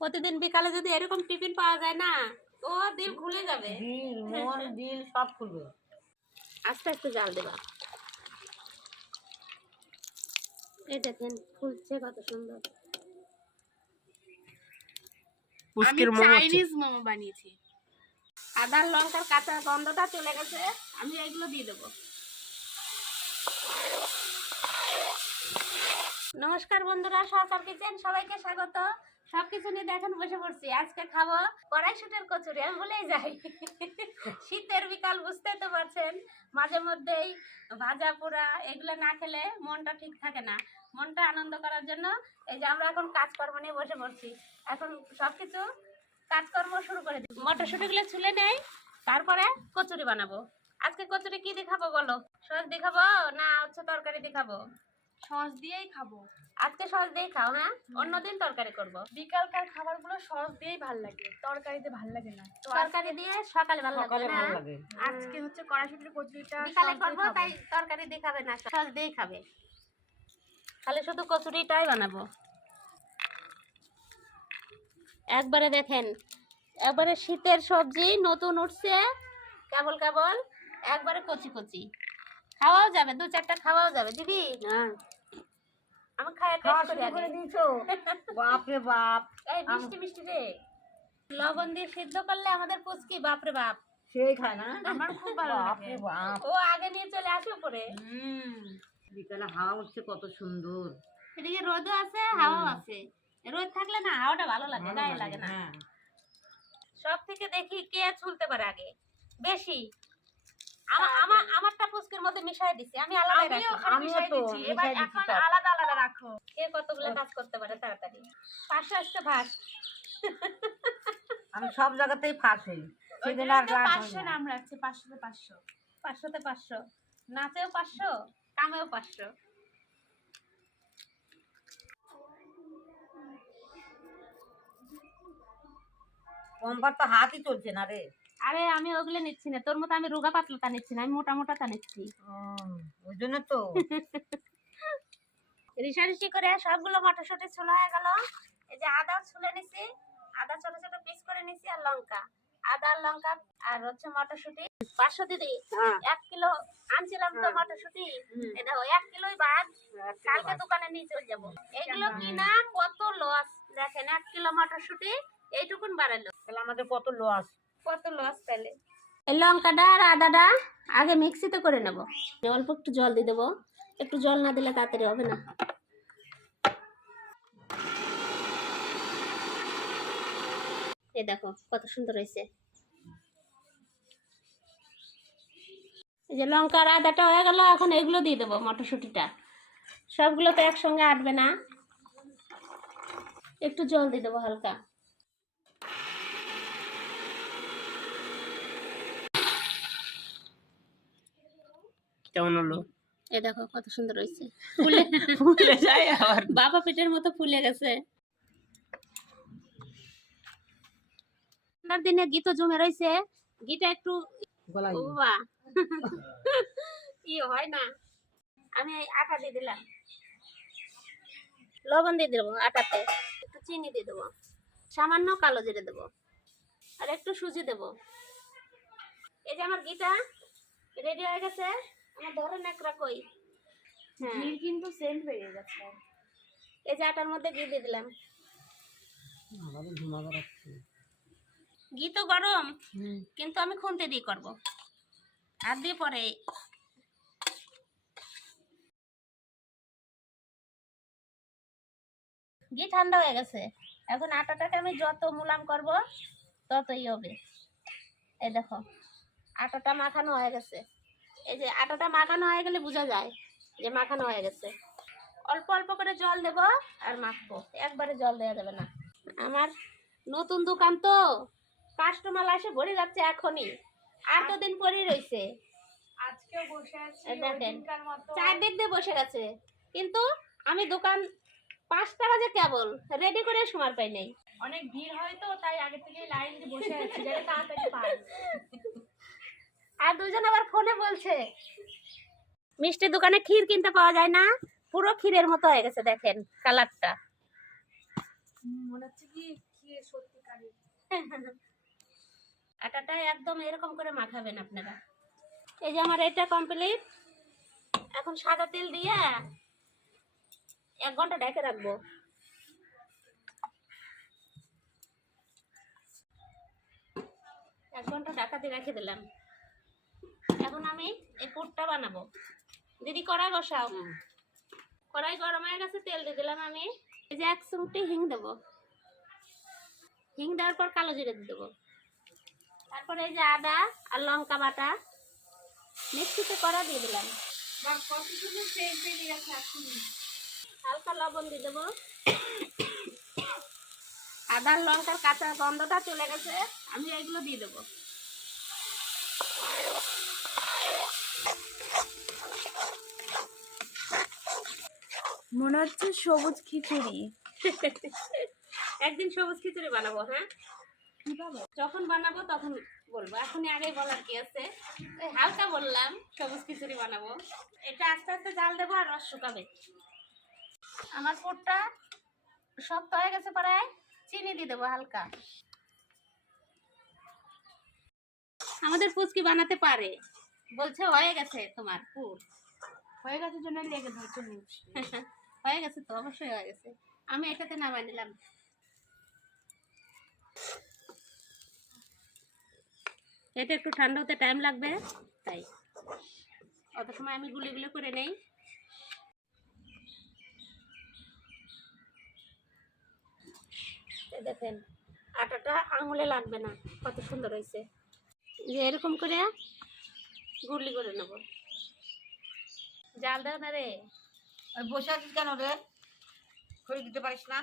প্রতিদিন বিকালে যদি এরকম টিফিন পাওয়া যায় না ও দিন খুলে যাবে। দিল মন দিল সব খুলবে। আস্তে আস্তে জাল দেবা। এই দেখেন ফুলছে কত সুন্দর। আমি চাইনিজ মোমো বানিয়েছি। আদার লঙ্কার কাঁচা গন্ধটা চলে গেছে আমি এগুলো দিয়ে দেবো। নমস্কার বন্ধুরা সরকার কিচেন সবাইকে স্বাগত। সবকিছু নিয়ে এখন বসে পড়ছি। আজকে খাব কড়াইশুটের কচুরি, আমি ভুলেই যাই। শীতের বিকাল বুঝতে তো পারছেন। মাঝে মধ্যেই ভাজা পোড়া, এগুলো না খেলে মনটা ঠিক থাকে না। মনটা আনন্দ করার জন্য এই যে আমরা এখন কাজকর্ম নিয়ে বসে পড়ছি। এখন সবকিছু কাজকর্ম শুরু করে দিই। মটরশুটিগুলো ছুলে নেই, তারপরে কচুরি বানাবো। আজকে কচুরি কি দেখাবো বলো? সস দেখাবো না হচ্ছে তরকারি দেখাবো? সস দিয়েই খাব। আজকে সস দিয়ে খাও হ্যাঁ অন্যদিন তরকারি করব। বিকালকার খাবারগুলো সস দিয়েই ভালো লাগে। তরকারিতে ভালো লাগে না। তরকারি দিয়ে সকালে ভালো সকালে না? লাগে। আজকে হচ্ছে কড়াইশুটির কচুরিটা বিকালে করব। তাই তরকারি দিয়ে খাবে না সস দিয়েই খাবে। খালি শুধু কচুরিটাই বানাবো। একবারে দেখেন একবারে শীতের সবজি নতুন উঠছে কেবল কেবল একবারে কচি কচি। খাওয়াও যাবে দু চারটা খাওয়াও যাবে দিদি হ্যাঁ। আমি খাই খাওয়া শুরু করে দিয়েছ। বাপ রে বাপ। এই মিষ্টি মিষ্টি রে। লবণ দিয়ে সিদ্ধ করলে আমাদের পুচকি বাপরে বাপ। সেই খায় না? আমার খুব ভালো লাগে। বাপ। ও আগে নিয়ে চলে আসে উপরে হুম। বিকালে হাওয়া উঠছে কত সুন্দর। এদিকে রোদও আছে হাওয়াও আছে। রোদ থাকলে না হাওয়াটা ভালো লাগে গায়ে লাগে না। হ্যাঁ। সব থেকে দেখি কে ছুলতে পারে আগে। বেশি। আমার আমার আমারটা পুচকির মধ্যে মিশাই দিছি আমি আলাদা রাখি আমিও তো এবার এখন আলাদা আলাদা রাখো। কে কতগুলো কাজ করতে পারে তাড়াতাড়ি। পাঁচশো আসছে ভাগ আমি সব জায়গাতেই ফাঁস হই। সেদিন আর হয় পাঁচশো। নাম রাখছে পাঁচশোতে পাঁচশো। পাঁচশোতে পাঁচশো। নাচেও পাঁচশো কামেও পাঁচশো। কম্পার তো হাতই চলছে না রে। আরে আমি ওগুলো নিচ্ছি না। তোর মতো আমি রোগা পাতলাটা নিচ্ছি না আমি মোটা মোটাটা নিচ্ছি ওই জন্য তো। রিসারিসি করে সবগুলো মটরশুঁটি ছোলা হয়ে গেল। এই যে আদা ছুলে নিছি আদা ছোট ছোট পিস করে নিছি আর লঙ্কা। আদা লঙ্কা আর হচ্ছে মটরশুঁটি। পাঁচশো দিদি হ্যাঁ। এক কিলো আনছিলাম তো হুম। মটরশুঁটি দেখো এক কিলোই বাদ। কালকে দোকানে নিয়ে চলে যাব। এইগুলো কিনা কত লস দেখেন এক কিলো মটরশুঁটি এইটুকুন বাড়ালো। তাহলে আমাদের কত লস কত লস এই লঙ্কাটা আর আদাটা আগে মিক্সিতে করে নেব। অল্প একটু জল দিয়ে দেবো। একটু জল না দিলে তাড়াতাড়ি হবে না। এই দেখো, কত সুন্দর হয়েছে। এই যে লঙ্কা আর আদাটা হয়ে গেল, এখন এগুলো দিয়ে দেবো মটরশুঁটিটা। সবগুলো তো একসঙ্গে আটবে না। একটু জল দিয়ে দেবো হালকা। কেমন হলো? এই দেখো কত সুন্দর হয়েছে। ফুলে ফুলে যায় আবার। বাবা পেটের মতো ফুলে গেছে। ঠান্ডার দিনে গীত জমে রয়েছে গীটা একটু গলায় ও বাবা। ই হয় না। আমি আটা দিয়ে দিলাম। লবণ দিয়ে দেবো আটাতে। একটু চিনি দিয়ে দেবো। সামান্য কালো জিরে দেবো। আর একটু সুজি দেবো। এই যে আমার গীটা রেডি হয়ে গেছে? আমার ধরেন একটা কই হ্যাঁ। ঘির কিন্তু সেন্ট বেরিয়ে যাচ্ছে এই যে আটার মধ্যে ঘি দিয়ে দিলাম। ঘি তো গরম কিন্তু আমি খুনতে দিয়ে করব। আর দিয়ে পরে ঘি ঠান্ডা হয়ে গেছে। এখন আটাটাকে আমি যত মুলাম করব ততই হবে। এই দেখো আটাটা মাখানো হয়ে গেছে। এই যে আটাটা মাখানো হয়ে গেলে বোঝা যায় যে মাখানো হয়ে গেছে। অল্প অল্প করে জল দেব আর মাখবো। একবারে জল দেওয়া যাবে না। আমার নতুন দোকান তো। কাস্টমার এসে ভরে যাচ্ছে এখনই। আর তো দিন পরেই রয়েছে আজকেও বসে আছি দেখেন। চারদিক দিয়ে বসে গেছে। কিন্তু আমি দোকান পাঁচটা বাজে কেবল রেডি করে সময় পাই নাই। অনেক ভিড় হয় তো তাই আগে থেকে লাইন দিয়ে বসে আছি যাতে তাড়াতাড়ি পাই। আর দুজন আবার ফোনে বলছে। মিষ্টি দোকানে ক্ষীর কিনতে পাওয়া যায় না পুরো ক্ষীরের মতো হয়ে গেছে দেখেন কালারটা। মনে হচ্ছে কি কি সত্যিকারের। আটাটা একদম এরকম করে মাখাবেন আপনারা। এই যে আমার এটা কমপ্লিট এখন সাদা তেল দিয়ে এক ঘণ্টা ঢেকে রাখব। এক ঘণ্টা ঢাকাতে রেখে দিলাম। এখন আমি এই পুরটা বানাবো। দিদি কড়াই বসাও। কড়াই গরম হয়ে গেছে তেল দিয়ে দিলাম আমি। এই যে এক চুমটি হিং দেবো। হিং দেওয়ার পর কালো জিরে দিয়ে দেবো। তারপরে এই যে আদা আর লঙ্কা বাটা মিক্সিতে করা দিয়ে দিলাম। হালকা লবণ দিয়ে দেবো। আদা আর লঙ্কার কাঁচা গন্ধটা চলে গেছে আমি এগুলো দিয়ে দেবো। মনে হচ্ছে সবুজ খিচুড়ি। একদিন সবুজ খিচুড়ি বানাবো হ্যাঁ? যখন বানাবো তখন বলব। এখনই আগে বলার কি আছে? হালকা বললাম সবুজ খিচুড়ি বানাবো। এটা আস্তে আস্তে জাল দেবো আর রস শুকাবে। আমার পুরটা শক্ত হয়ে গেছে প্রায় চিনি দিয়ে দেবো হালকা। আমাদের ফুচকি বানাতে পারে। বলছে হয়ে গেছে তোমার পুর হয়ে গেছে জন্য লেগে ধরছে হয়ে গেছে তো অবশ্যই হয়ে গেছে। আমি এটাতে নামাই নিলাম। এটা একটু ঠান্ডা হতে টাইম লাগবে তাই। অত সময় আমি গুলি গুলি করে নেই। দেখেন আটাটা আঙুলে লাগবে না কত সুন্দর হয়েছে। যে এরকম করে গুলি করে নেব। জাল দাও না রে। ওই বসে আছিস কেন রে? খড়ি দিতে পারিস না?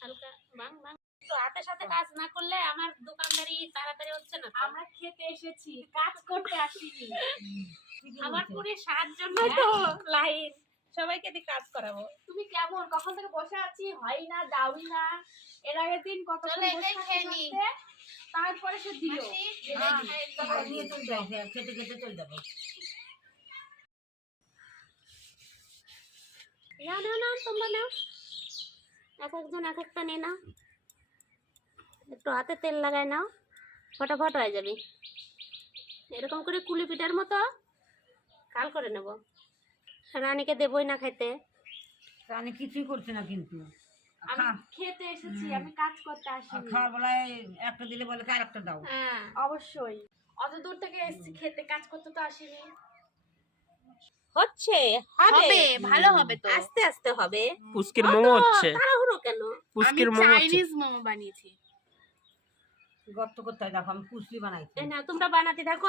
হালকা বাং বাং। তো হাতের সাথে কাজ না করলে আমার দোকানদারি তাড়াতাড়ি হচ্ছে না। আমরা খেতে এসেছি কাজ করতে আসিনি। আমার পুরো সাত জন্যই তো। লাইন সবাইকে দিয়ে কাজ করাবো। তুমি কেমন? কখন থেকে বসে আছি? হয় না দাওই না। এর আগের দিন কত খেয়ে। তারপরে সে দিও হ্যাঁ, নিয়ে চলে যাও হ্যাঁ, খেতে খেতে চলে যাব। না না না তোমরা নাও। এক একজন এক একটা নিয়ে নাও। একটু হাতে তেল লাগাই নাও। ফটাফট হয়ে যাবে। এরকম করে কুলি পিঠার মতো কাল করে নেব। রানীকে দেবই না খাইতে। রানী কিছুই করছে না কিন্তু। আমি খেতে এসেছি আমি কাজ করতে আসিনি। খাওয়ার বেলায় একটা দিলে বলে আর একটা দাও। হ্যাঁ অবশ্যই। অত দূর থেকে এসেছি খেতে কাজ করতে তো আসিনি। হচ্ছে হবে ভালো হবে তো। আস্তে আস্তে হবে। পুচকির মোমো হচ্ছে। তাড়াহুড়ো কেন? পুচকির মোমো হচ্ছে। মোমো বানিয়েছি। গর্ত করতে হয় দেখো আমি কুচলি বানাইছি। এই না তোমরা বানাতে থাকো।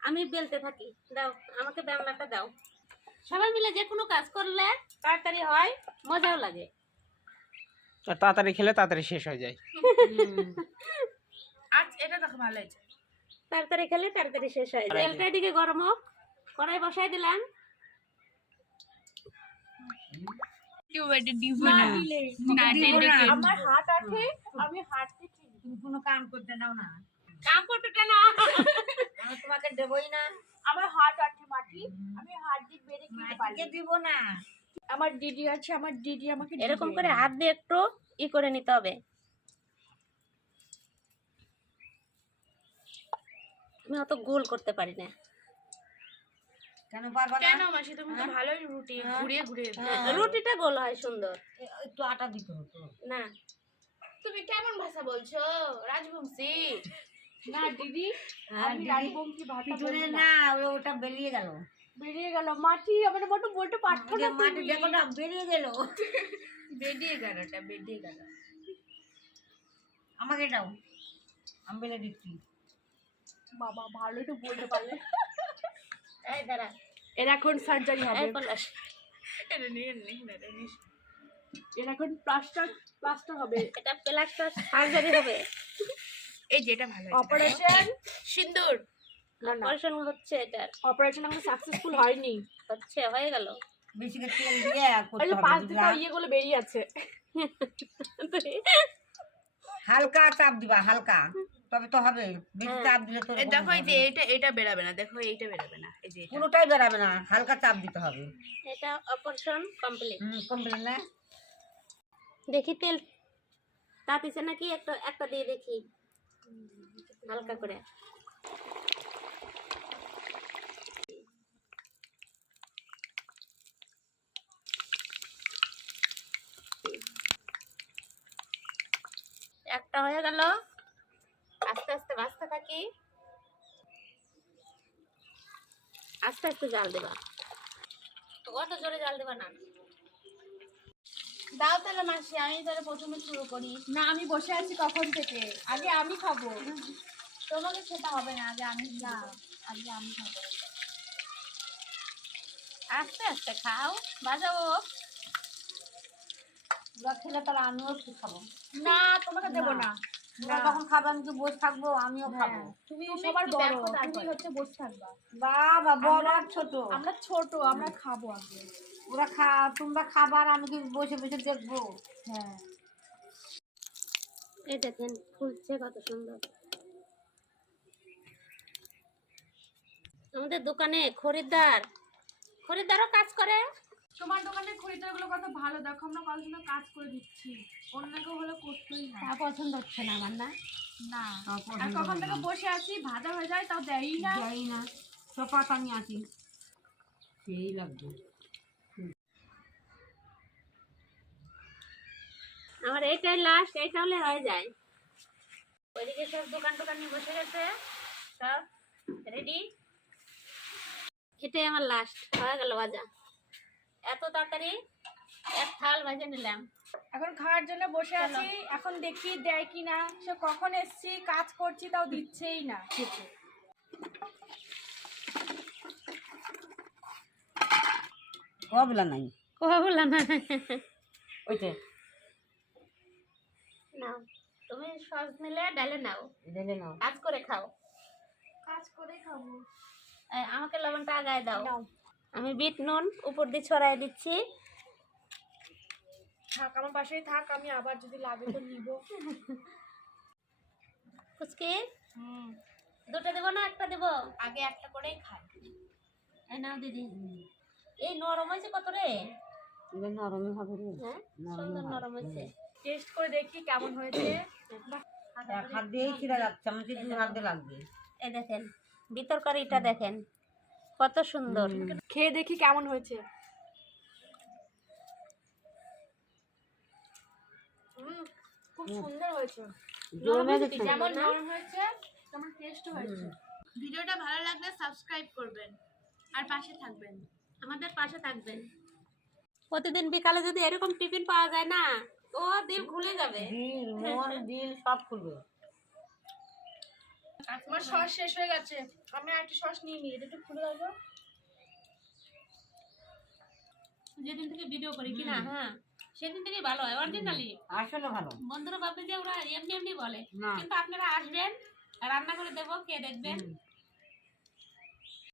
আমি বেলতে থাকি। দাও আমাকে বেলনাটা দাও। সবাই মিলে যে কোনো কাজ করলে তাড়াতাড়ি হয় মজাও লাগে। তাড়াতাড়ি খেলে তাড়াতাড়ি শেষ হয়ে যায়। আজ এটা দেখো ভালো হয়েছে। তাড়াতাড়ি খেলে তাড়াতাড়ি শেষ হয় তাড়াতাড়ি। তেলটা এদিকে গরম হোক কড়াই বসাই দিলাম। আমার হাত আছে আমি হাঁটতে ঠিক। তুমি কোনো কাম করতে দাও না। কাম করতে কেন? আমি তোমাকে দেবই না। আমার হাত আছে মাটি আমি হাত দিয়ে বেড়ে পারি দিব না। আমার দিদি আছে আমার দিদি আমাকে এরকম করে হাত দিয়ে একটু ই করে নিতে হবে। আমি অত গোল করতে পারি না। কেন পারবা না? কেন মাসি? তুমি তো ভালোই রুটি হ্যাঁ। ঘুরিয়ে ঘুরিয়ে হ্যাঁ। রুটিটা গোল হয় সুন্দর। একটু আটা দিতে হতো না। তুমি কেমন ভাষা বলছো? রাজবংশী। না দিদি হ্যাঁ, আমি রাজবংশী ভাষা না ওটা বেরিয়ে গেল। বেরিয়ে গেল মাটি আমার মোটো বলতে পারছ না মাটি। দেখো না বেরিয়ে গেল। বেরিয়ে গেল ওটা বেরিয়ে গেল। আমাকে দাও আমি বেলে দিচ্ছি। বাবা ভালো তো বলতে পারলে। এই দাঁড়া। এর এখন সার্জারি হবে। এই পলাশ। এটা নিয়ে নে, না, এটা নিস। এর এখন প্লাস্টার প্লাস্টার হবে। এটা প্লাস্টার সার্জারি হবে। এই যেটা ভালো অপারেশন সিন্দুর। অপারেশন হচ্ছে এটার অপারেশন আমার সাকসেসফুল হয়নি। হচ্ছে হয়ে গেল। বেশি করে তেল দিয়ে করতে হবে পাঁচ? দিকে ইয়েগুলো বেরিয়ে আছে। হালকা চাপ দিবা হালকা। তবে তো হবে বেশি হ্যাঁ। চাপ দিলে তো দেখো এই যে এটা এটা বেরাবে না দেখো এইটা বেরাবে না এই যে। কোনোটাই বেরাবে না হালকা চাপ দিতে হবে। এটা অপারেশন কমপ্লিট হুম কমপ্লেন না? দেখি তেল। তাতিছে নাকি? একটা একটা দিয়ে দেখি। হালকা করে। একটা হয়ে গেল। আস্তে আস্তে ভাজতে থাকি। আস্তে আস্তে জাল দেবা। অত জোরে জাল দেবা না? দাও তাহলে মাসি আমি তাহলে প্রথমে শুরু করি। না আমি বসে আছি কখন থেকে? আগে আমি খাব। তোমাকে খেতে হবে না আগে আমি না আগে আমি খাব। আস্তে আস্তে খাও বাজাও ওরা খেলে তাহলে আমিও একটু খাব। না তোমাকে দেবো না। ওরা যখন খাবে আমি তো বসে থাকব আমিও খাব। তুমি তুমি সবার বড় তুমি হচ্ছে বসে থাকবা। বাবা বড় আর ছোট। আমরা ছোট আমরা খাব আগে। ওরা খা তোমরা খাবার আমি কি বসে বসে দেখব। হ্যাঁ। এই দেখেন ফুলছে কত সুন্দর। আমাদের দোকানে খরিদ্দার। খরিদ্দারও কাজ করে। তোমার দোকানের খরিদ্দারগুলো কত ভালো? দেখো আমরা কত সুন্দর কাজ করে দিচ্ছি। অন্য কেউ হলে করতেই না তা পছন্দ হচ্ছে না আমার না। না আর কখন থেকে বসে আছি ভাজা হয়ে যায় তাও দেয়ই না। যাই না। চপাত আমি আছি। সেই লাগবে। আমার এইটাই লাস্ট এইটা হলে হয়ে যায়। ওইদিকে সব দোকান টোকান নিয়ে বসে গেছে। সব রেডি এটাই আমার লাস্ট হয়ে গেল ভাজা। এত তাড়াতাড়ি এক থাল ভাজে নিলাম। এখন খাওয়ার জন্য বসে আছি এখন দেখি দেয় কি না সে কখন এসছি কাজ করছি তাও দিচ্ছেই না। খেতে। কবলা নাই। কোয়া বললাম না নাও তুমি সস নিলে ডালে নাও। ঢেলে নাও। কাজ করে খাও। কাজ করে খাব। আমাকে লবণটা আগায় দাও। নাও। আমি বিট নুন উপর দিয়ে ছড়াই দিচ্ছি। থাক আমার পাশেই থাক আমি আবার যদি লাগে তো নিব। ফুচকি? হুম। দুটো দেবো না একটা দেবো? আগে একটা করেই খাই। এই নাও দিদি। এই নরম হয়েছে কত রে? এটা নরমই হবে রে। হ্যাঁ সুন্দর নরম হয়েছে। টেস্ট করে দেখি কেমন হয়েছে। এক হাত দিয়েই ছিঁড়া যাচ্ছে আমাকে দুই হাত দিয়ে লাগবে। এই দেখেন ভিতরকারিটা দেখেন। কত সুন্দর। খেয়ে দেখি কেমন হয়েছে। খুব সুন্দর হয়েছে। যেমন নরম হয়েছে তেমন টেস্ট হয়েছে। ভিডিওটা ভালো লাগলে সাবস্ক্রাইব করবেন আর পাশে থাকবেন। আমাদের পাশে থাকবেন। প্রতিদিন বিকালে যদি এরকম টিফিন পাওয়া যায় না ও দিল খুলে যাবে। দিল মন দিল সব খুলবে। আমার সস শেষ হয়ে গেছে। আমি আর একটা সস নিয়ে নিই এটা একটু খুলে দাও। যেদিন থেকে ভিডিও করি কি না? হ্যাঁ সেদিন থেকে ভালো হয় অরিজিনালি আসলে ভালো। বন্ধুরা ভাবে যে ওরা এমনি এমনি বলে। কিন্তু আপনারা আসবেন রান্না করে দেবো কে দেখবেন।